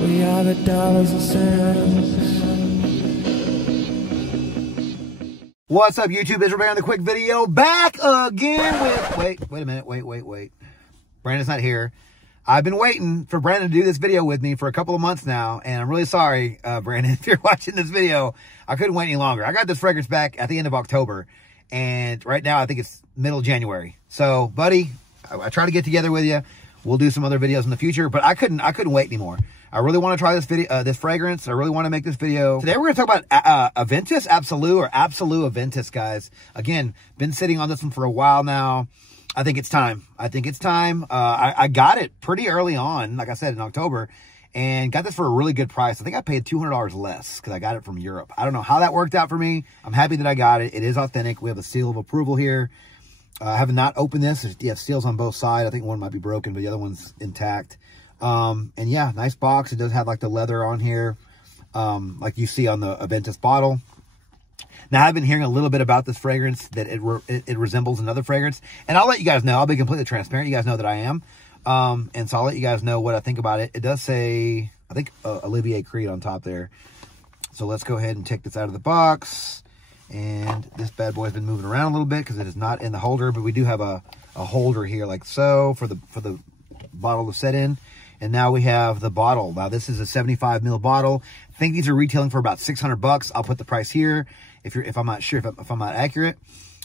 We are the dollars and cents. What's up, YouTube? Israel Bear in the quick video. Back again with... Wait a minute. Wait. Brandon's not here. I've been waiting for Brandon to do this video with me for a couple of months now, and I'm really sorry, Brandon, if you're watching this video. I couldn't wait any longer. I got this fragrance back at the end of October, and right now I think it's middle of January. So, buddy, I try to get together with you. We'll do some other videos in the future, but I couldn't wait anymore. I really want to try this video, this fragrance. I really want to make this video. Today we're going to talk about Aventus, Absolu Aventus, guys. Again, been sitting on this one for a while now. I think it's time. I got it pretty early on, like I said, in October, and got this for a really good price. I think I paid $200 less because I got it from Europe. I don't know how that worked out for me. I'm happy that I got it. It is authentic. We have a seal of approval here. I have not opened this. You have seals on both sides. I think one might be broken, but the other one's intact. And yeah, nice box. It does have like the leather on here, like you see on the Aventus bottle. Now, I've been hearing a little bit about this fragrance, that it resembles another fragrance. And I'll let you guys know. I'll be completely transparent. You guys know that I am. And so I'll let you guys know what I think about it. It does say, I think, Olivier Creed on top there. So let's go ahead and take this out of the box. And this bad boy has been moving around a little bit because it is not in the holder. But we do have a holder here like so for the bottle to set in. And now we have the bottle. Now, this is a 75 ml bottle. I think these are retailing for about 600 bucks. I'll put the price here if I'm not sure, if I'm not accurate.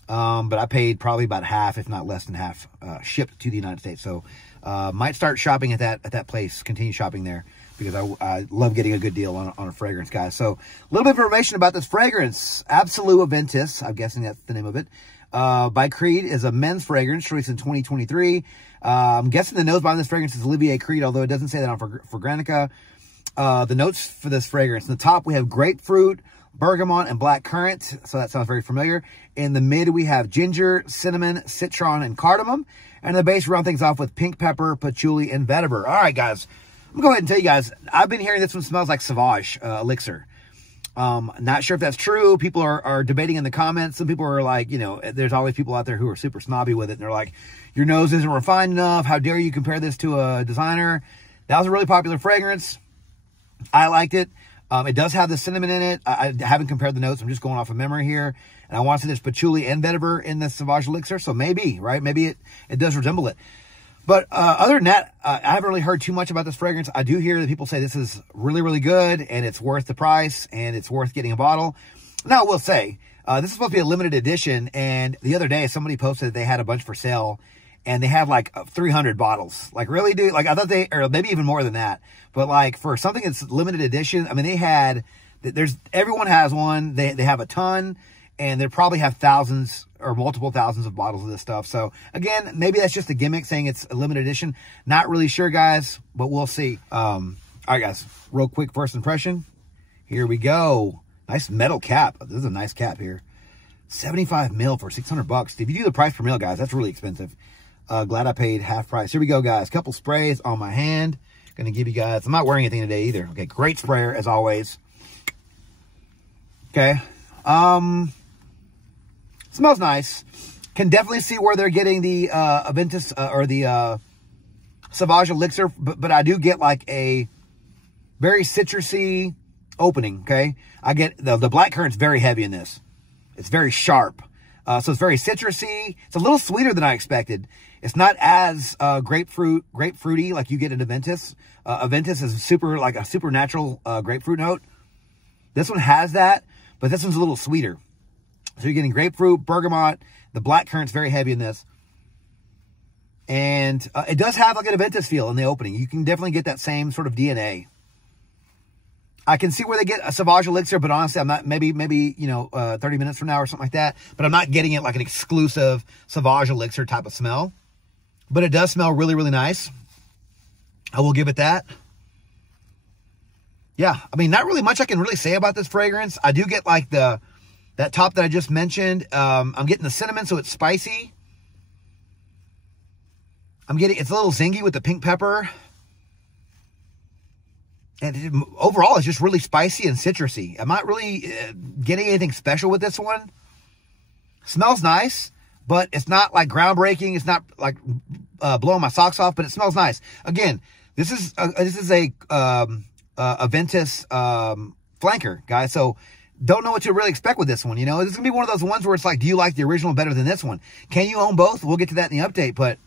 But I paid probably about half, if not less than half, shipped to the United States. So might start shopping at that place, continue shopping there, because I love getting a good deal on a fragrance, guys. So a little bit of information about this fragrance. Absolu Aventus, I'm guessing that's the name of it, by Creed, is a men's fragrance released in 2023. I'm guessing the nose behind this fragrance is Olivier Creed, although it doesn't say that on Fragrantica. The notes for this fragrance: in the top we have grapefruit, bergamot, and black currant, so that sounds very familiar. In the mid we have ginger, cinnamon, citron, and cardamom. And in the base, round things off with pink pepper, patchouli, and vetiver. All right, guys, I'm gonna go ahead and tell you guys, I've been hearing this one smells like Sauvage elixir. Not sure if that's true. People are debating in the comments. Some people are like, you know, there's always people out there who are super snobby with it, and they're like, your nose isn't refined enough. How dare you compare this to a designer? That was a really popular fragrance. I liked it. It does have the cinnamon in it. I haven't compared the notes. I'm just going off of memory here. And I want to say there's patchouli and vetiver in the Sauvage elixir. So maybe, right? Maybe it does resemble it. But other than that, I haven't really heard too much about this fragrance. I do hear that people say this is really, really good, and it's worth the price, and it's worth getting a bottle. Now, I will say, this is supposed to be a limited edition, and the other day, somebody posted that they had a bunch for sale, and they had like 300 bottles. Like, really, dude? Like, I thought or maybe even more than that. But like, for something that's limited edition, I mean, everyone has one. They have a ton, and they probably have thousands or multiple thousands of bottles of this stuff. So again, maybe that's just a gimmick saying it's a limited edition. Not really sure, guys, but we'll see. All right, guys, real quick first impression. Here we go. Nice metal cap. This is a nice cap here. 75 ml for 600 bucks. If you do the price per ml, guys, that's really expensive. Glad I paid half price. Here we go, guys. Couple sprays on my hand. Gonna give you guys, I'm not wearing anything today either. Okay, great sprayer as always. Okay. Smells nice. Can definitely see where they're getting the Aventus or the Sauvage elixir, but I do get like a very citrusy opening. Okay, I get the black currant's very heavy in this. It's very sharp, so it's very citrusy. It's a little sweeter than I expected. It's not as grapefruity like you get in Aventus. Aventus is like a supernatural grapefruit note. This one has that, but this one's a little sweeter. So you're getting grapefruit, bergamot. The black currant's very heavy in this. And it does have like an Aventus feel in the opening. You can definitely get that same sort of DNA. I can see where they get a Sauvage elixir, but honestly, I'm not, maybe, you know, 30 minutes from now or something like that. But I'm not getting it like an exclusive Sauvage elixir type of smell. But it does smell really, really nice. I will give it that. Yeah, I mean, not really much I can really say about this fragrance. I do get like that top that I just mentioned. I'm getting the cinnamon, so it's spicy. It's a little zingy with the pink pepper. And overall, it's just really spicy and citrusy. I'm not really getting anything special with this one. Smells nice, but it's not like groundbreaking. It's not like blowing my socks off, but it smells nice. Again, this is a Aventus flanker, guys. So don't know what to really expect with this one. You know, this is going to be one of those ones where it's like, do you like the original better than this one? Can you own both? We'll get to that in the update. But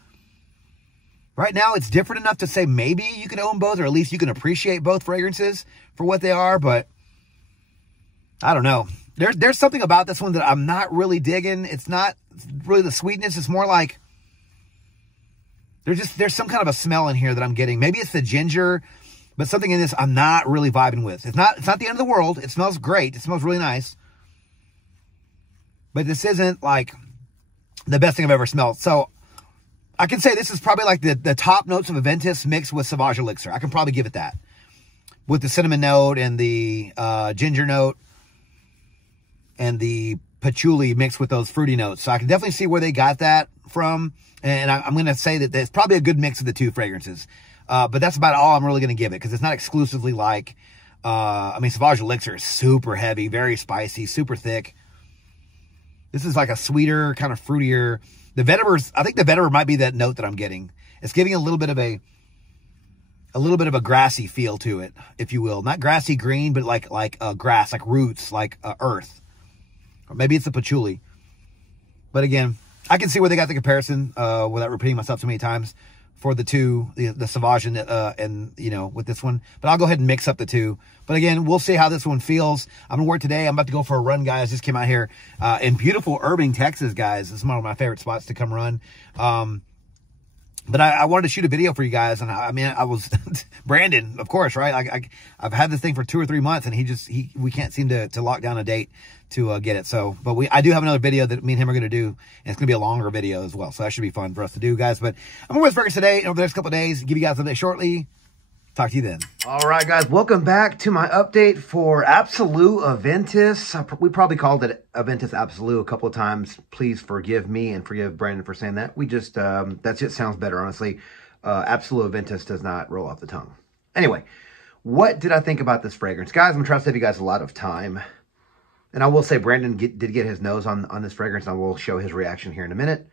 right now, it's different enough to say maybe you can own both, or at least you can appreciate both fragrances for what they are. But I don't know. There's something about this one that I'm not really digging. It's not really the sweetness. It's more like there's some kind of a smell in here that I'm getting. Maybe it's the ginger, but something in this I'm not really vibing with. It's not the end of the world. It smells great. It smells really nice. But this isn't like the best thing I've ever smelled. So I can say this is probably like the top notes of Aventus mixed with Sauvage Elixir. I can probably give it that. With the cinnamon note and the ginger note and the patchouli mixed with those fruity notes. So I can definitely see where they got that from. And I'm going to say that it's probably a good mix of the two fragrances. But that's about all I'm really going to give it, because it's not exclusively like, I mean, Sauvage Elixir is super heavy, very spicy, super thick. This is like a sweeter, kind of fruitier. The vetiver, I think the vetiver might be that note that I'm getting. It's giving a little bit of a grassy feel to it, if you will. Not grassy green, but like grass, like roots, like earth. Or maybe it's the patchouli. But again, I can see where they got the comparison without repeating myself too many times for the two, the Sauvage and, you know, with this one. But I'll go ahead and mix up the two. But again, we'll see how this one feels. I'm going to work today. I'm about to go for a run, guys. Just came out here in beautiful Irving, Texas, guys. This is one of my favorite spots to come run. But I wanted to shoot a video for you guys. And I mean, I was Brandon, of course, right? I've had this thing for 2 or 3 months, and we can't seem to lock down a date to get it. So, but I do have another video that me and him are going to do, and it's going to be a longer video as well. So that should be fun for us to do, guys. But I'm with Fergus today, and over the next couple of days, give you guys an update shortly. Talk to you then. All right, guys, welcome back to my update for Absolu Aventus. We probably called it Aventus Absolu a couple of times. Please forgive me and forgive Brandon for saying that. We just, that just sounds better, honestly. Absolu Aventus does not roll off the tongue. Anyway, what did I think about this fragrance? Guys, I'm trying to save you guys a lot of time. And I will say Brandon did get his nose on this fragrance, and I will show his reaction here in a minute.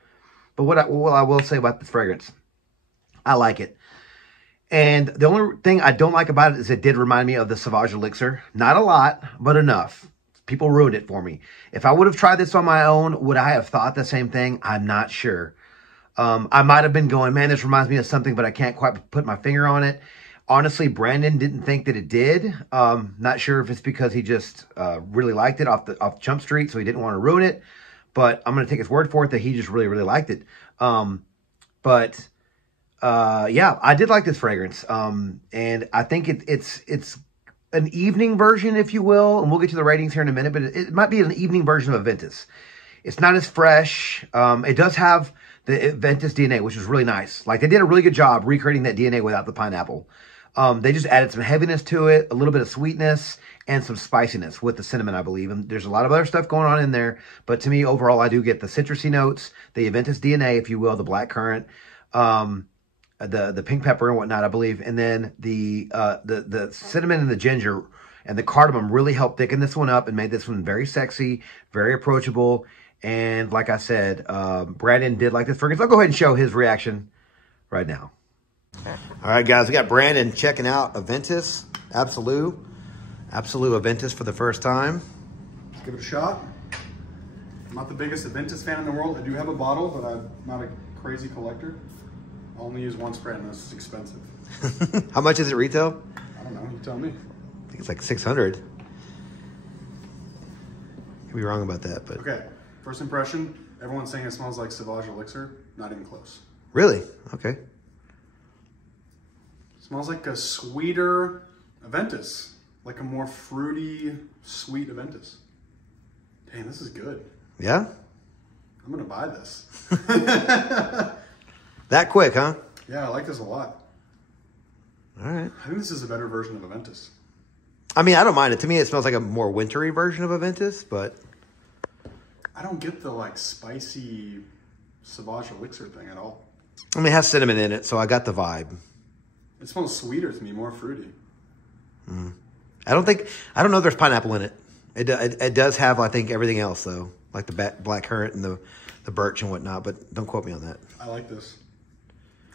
But what I will say about this fragrance, I like it. And the only thing I don't like about it is it did remind me of the Sauvage Elixir. Not a lot, but enough. People ruined it for me. If I would have tried this on my own, would I have thought the same thing? I'm not sure. I might have been going, man, this reminds me of something, but I can't quite put my finger on it. Honestly, Brandon didn't think that it did. Not sure if it's because he just really liked it off Jump Street, so he didn't want to ruin it. But I'm going to take his word for it that he just really, really liked it. Yeah, I did like this fragrance. And I think it's an evening version, if you will. And we'll get to the ratings here in a minute, but it might be an evening version of Aventus. It's not as fresh. It does have the Aventus DNA, which is really nice. Like, they did a really good job recreating that DNA without the pineapple. They just added some heaviness to it, a little bit of sweetness, and some spiciness with the cinnamon, I believe. And there's a lot of other stuff going on in there. But to me, overall, I do get the citrusy notes, the Aventus DNA, if you will, the black currant, the pink pepper and whatnot, I believe. And then the cinnamon and the ginger and the cardamom really helped thicken this one up and made this one very sexy, very approachable. And like I said, Brandon did like this fragrance. I'll go ahead and show his reaction right now. All right, guys, we got Brandon checking out Aventus, Absolu Aventus for the first time. Let's give it a shot. I'm not the biggest Aventus fan in the world. I do have a bottle, but I'm not a crazy collector. I only use one spray, and this is expensive. How much is it retail? I don't know. You tell me. I think it's like 600. Could be wrong about that, but okay. First impression: everyone's saying it smells like Sauvage Elixir. Not even close. Really? Okay. Smells like a sweeter Aventus, like a more fruity, sweet Aventus. Dang, this is good. Yeah? I'm gonna buy this. That quick, huh? Yeah, I like this a lot. All right. I think this is a better version of Aventus. I mean, I don't mind it. To me, it smells like a more wintry version of Aventus, but I don't get the like spicy Sauvage Elixir thing at all. I mean, it has cinnamon in it, so I got the vibe. It smells sweeter to me, more fruity. I don't know if there's pineapple in it. It does have, I think, everything else, though, like the black currant and the birch and whatnot, but don't quote me on that. I like this.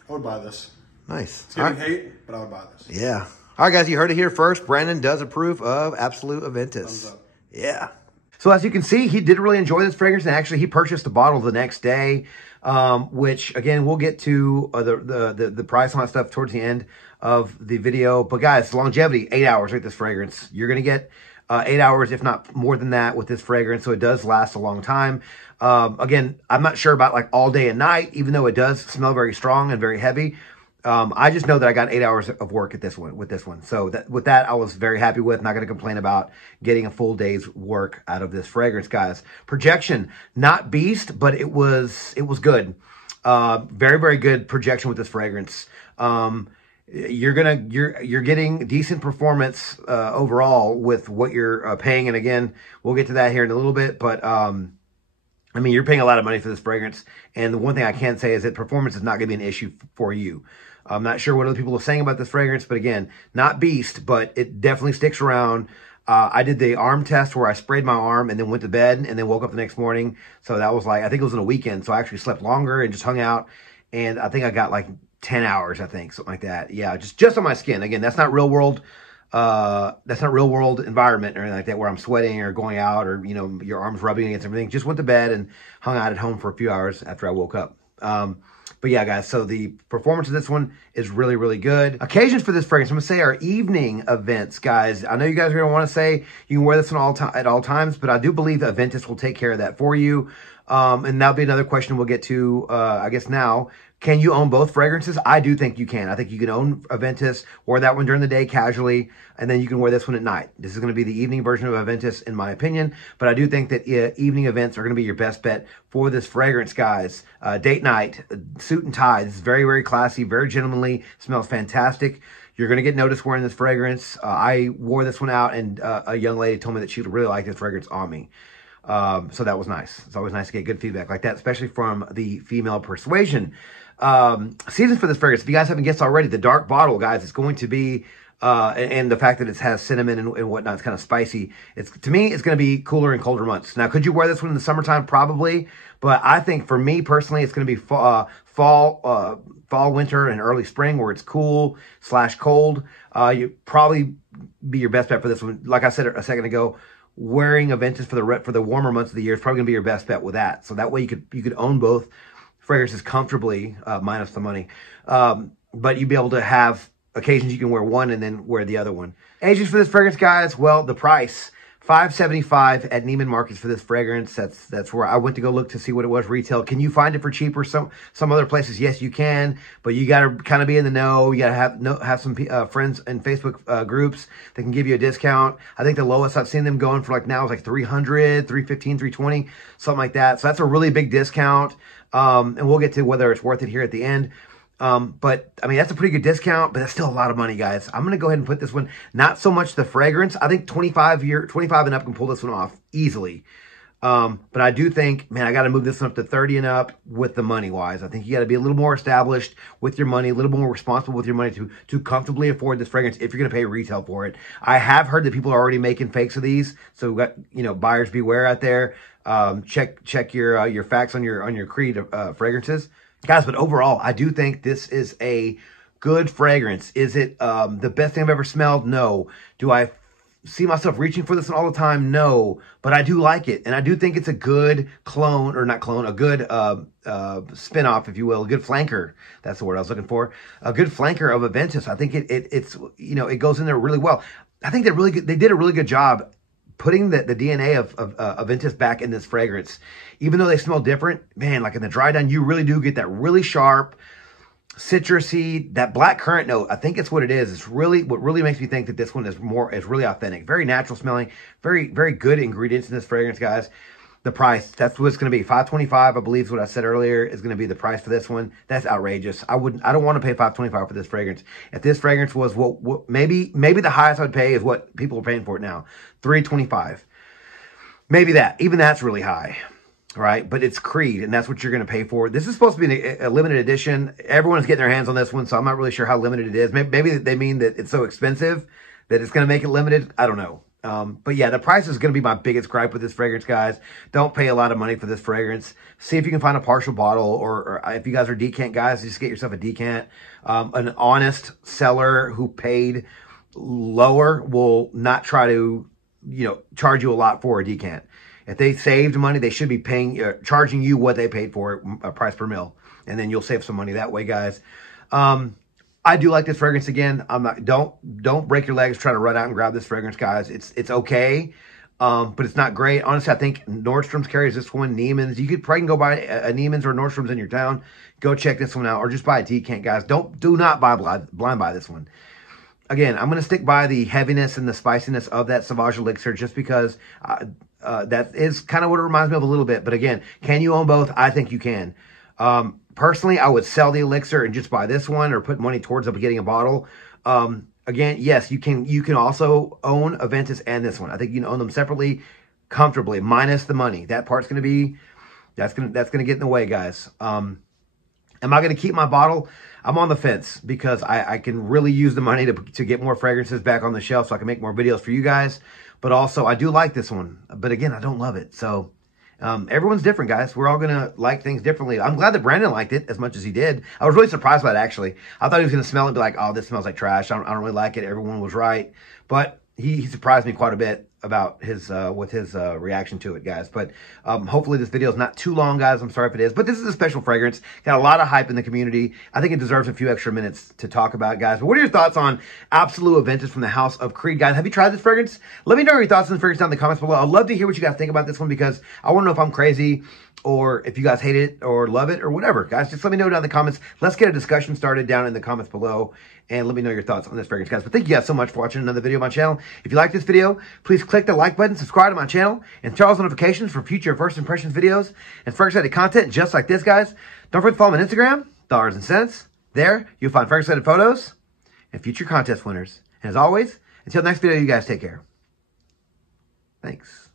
I would buy this. Nice. It's getting hate, but I would buy this. Yeah. All right, guys, you heard it here first. Brandon does approve of Absolu Aventus. Yeah. So as you can see, he did really enjoy this fragrance, and actually he purchased the bottle the next day, which again, we'll get to the price on that stuff towards the end of the video. But guys, longevity, 8 hours with this fragrance. You're going to get 8 hours, if not more than that, with this fragrance. So it does last a long time. Again, I'm not sure about like all day and night, even though it does smell very strong and very heavy. I just know that I got 8 hours of work at with this one. So with that, I was very happy with. Not going to complain about getting a full day's work out of this fragrance, guys. Projection, not beast, but it was good. Very, very good projection with this fragrance. You're getting decent performance overall with what you're paying. And again, we'll get to that here in a little bit, but I mean, you're paying a lot of money for this fragrance, and the one thing I can say is that performance is not going to be an issue for you. I'm not sure what other people are saying about this fragrance, but again, not beast, but it definitely sticks around. I did the arm test where I sprayed my arm and then went to bed and then woke up the next morning. So that was like, I think it was in a weekend. So I actually slept longer and just hung out. And I think I got like 10 hours, I think, something like that. Yeah, just on my skin. Again, that's not real world. That's not real world environment or anything like that where I'm sweating or going out or, you know, your arms rubbing against everything. Just went to bed and hung out at home for a few hours after I woke up. But yeah, guys, so the performance of this one is really, really good. Occasions for this fragrance, I'm going to say, are evening events, guys. I know you guys are going to want to say you can wear this one at all times, but I do believe that Aventus will take care of that for you. And that'll be another question we'll get to, I guess now. Can you own both fragrances? I do think you can. I think you can own Aventus, wear that one during the day casually, and then you can wear this one at night. This is going to be the evening version of Aventus, in my opinion. But I do think that evening events are going to be your best bet for this fragrance, guys. Date night, suit and tie. This is very, very classy, very gentlemanly. Smells fantastic. You're going to get noticed wearing this fragrance. I wore this one out, and a young lady told me that she would really like this fragrance on me. So that was nice. It's always nice to get good feedback like that, especially from the female persuasion. Seasons for this fragrance, if you guys haven't guessed already, the dark bottle, guys, it's going to be, and the fact that it has cinnamon and whatnot, it's kind of spicy. To me, it's going to be cooler and colder months. Now, could you wear this one in the summertime? Probably. But I think for me personally, it's going to be fall, winter, and early spring where it's cool / cold. You probably be your best bet for this one. Like I said a second ago, wearing Aventus for the warmer months of the year is probably going to be your best bet with that. So that way you could own both fragrances comfortably, minus the money. But you'd be able to have occasions you can wear one and then wear the other one. Agents for this fragrance, guys, well, the price, $5.75 at Neiman Marcus for this fragrance. That's where I went to go look to see what it was retail. Can you find it for cheaper? Some other places, yes, you can, but you got to kind of be in the know. You got to have some friends in Facebook groups that can give you a discount. I think the lowest I've seen them going for like now is like $300, $315, $320, something like that. So that's a really big discount. And we'll get to whether it's worth it here at the end. But I mean, that's a pretty good discount, but that's still a lot of money, guys. I'm going to go ahead and put this one, not so much the fragrance. I think 25 and up can pull this one off easily. But I do think, man, I got to move this one up to 30 and up with the money wise. I think you got to be a little more established with your money, a little more responsible with your money to comfortably afford this fragrance if you're going to pay retail for it. I have heard that people are already making fakes of these. So we've got, you know, buyers beware out there. Check your facts on your Creed fragrances, guys. But overall, I do think this is a good fragrance. Is it the best thing I've ever smelled? No. Do I see myself reaching for this one all the time? No. But I do like it, and I do think it's a good clone, or not clone, a good spin-off, if you will, a good flanker. That's the word I was looking for. A good flanker of Aventus. I think it's you know, it goes in there really well. I think they did a really good job putting the DNA of Aventus back in this fragrance. Even though they smell different, man, like in the dry down, you really do get that really sharp, citrusy, that black currant note. I think it's what it is. It's really what really makes me think that this one is really authentic, very natural smelling, very, very good ingredients in this fragrance, guys. The price, that's what it's going to be. $5.25, I believe is what I said earlier, is going to be the price for this one. That's outrageous. I don't want to pay $5.25 for this fragrance. If this fragrance was maybe the highest I would pay is what people are paying for it now, $3.25. Maybe that. Even that's really high, right? But it's Creed, and that's what you're going to pay for. This is supposed to be a limited edition. Everyone's getting their hands on this one, so I'm not really sure how limited it is. Maybe they mean that it's so expensive that it's going to make it limited. I don't know. But yeah, the price is going to be my biggest gripe with this fragrance, guys. Don't pay a lot of money for this fragrance. See if you can find a partial bottle, or if you guys are decant guys, just get yourself a decant. An honest seller who paid lower will not try to, you know, charge you a lot for a decant. If they saved money, they should be paying, charging you what they paid for it, a price per mil, and then you'll save some money that way, guys. I do like this fragrance. Again, I'm not, don't break your legs trying to run out and grab this fragrance, guys. It's okay, but it's not great. Honestly, I think Nordstrom's carries this one. Neiman's, you could probably go buy a Neiman's or Nordstrom's in your town. Go check this one out, or just buy a decant, guys. Do not buy blind buy this one. Again, I'm going to stick by the heaviness and the spiciness of that Sauvage Elixir just because that is kind of what it reminds me of a little bit. But again, can you own both? I think you can. Personally, I would sell the Elixir and just buy this one or put money towards up getting a bottle. Again, yes, you can also own Aventus and this one. I think you can own them separately, comfortably, minus the money. That part's going to be, that's going to get in the way, guys. Am I going to keep my bottle? I'm on the fence because I can really use the money to get more fragrances back on the shelf so I can make more videos for you guys. But also, I do like this one. But again, I don't love it. So everyone's different, guys. We're all going to like things differently. I'm glad that Brandon liked it as much as he did. I was really surprised by it, actually. I thought he was going to smell it and be like, oh, this smells like trash. I don't really like it. Everyone was right. But he surprised me quite a bit about his reaction to it, guys. But hopefully this video is not too long, guys. I'm sorry if it is, but this is a special fragrance. Got a lot of hype in the community. I think it deserves a few extra minutes to talk about, guys. But what are your thoughts on Absolu Aventus from the House of Creed, guys? Have you tried this fragrance? Let me know your thoughts on the fragrance down in the comments below. I'd love to hear what you guys think about this one because I want to know if I'm crazy or if you guys hate it or love it or whatever, guys. Just let me know down in the comments. Let's get a discussion started down in the comments below and let me know your thoughts on this fragrance, guys. But thank you guys so much for watching another video on my channel. If you like this video, please click the like button, subscribe to my channel, and turn on notifications for future first impressions videos and fragrance-related content just like this, guys. Don't forget to follow me on Instagram, Dollars and Cents. There, you'll find fragrance-related photos and future contest winners. And as always, until next video, you guys take care. Thanks.